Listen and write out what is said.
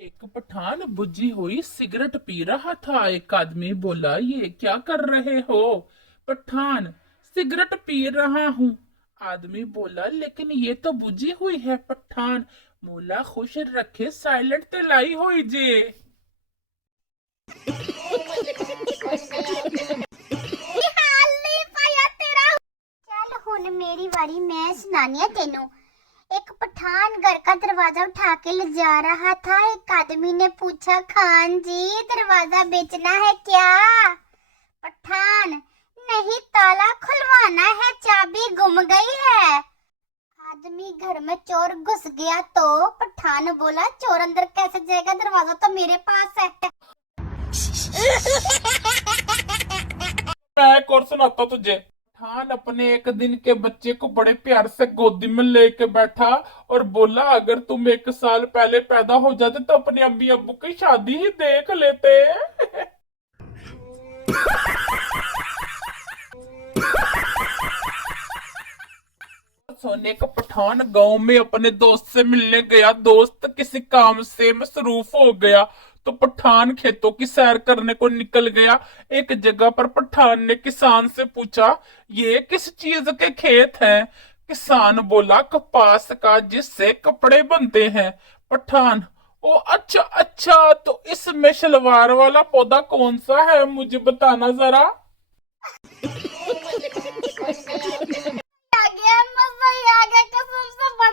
एक पठान बुझी हुई सिगरेट पी रहा था। एक आदमी बोला, ये क्या कर रहे हो? पठान, सिगरेट पी रहा हूँ। आदमी बोला, लेकिन ये तो बुझी हुई है। पठान, मोला खुश रखे साइलेंट ते लाई हुई जे। हाल नहीं पाया तेरा। चल हुन मेरी बारी, मैं सुनानी है तेनू। एक पठान घर का दरवाजा उठा के ले जा रहा था। एक आदमी ने पूछा, खान जी दरवाजा बेचना है क्या? पठान, नहीं ताला खुलवाना है, चाबी गुम गई है। आदमी घर में चोर घुस गया तो पठान बोला, चोर अंदर कैसे जाएगा, दरवाजा तो मेरे पास है। मैं एक और सुनाता तुझे। पठान अपने एक दिन के बच्चे को बड़े प्यार से गोदी में लेके बैठा और बोला, अगर तुम 1 साल पहले पैदा हो जाते तो अपने अम्मी अब्बू की शादी ही देख लेते। सोने का पठान गांव में अपने दोस्त से मिलने गया। दोस्त किसी काम से मसरूफ हो गया तो पठान खेतों की सैर करने को निकल गया। एक जगह पर पठान ने किसान से पूछा, ये किस चीज के खेत हैं? किसान बोला, कपास का, जिससे कपड़े बनते हैं। पठान, ओ अच्छा अच्छा, तो इसमें शलवार वाला पौधा कौन सा है, मुझे बताना जरा। आ गया, मजा ही आ गया कसम से। बड़ा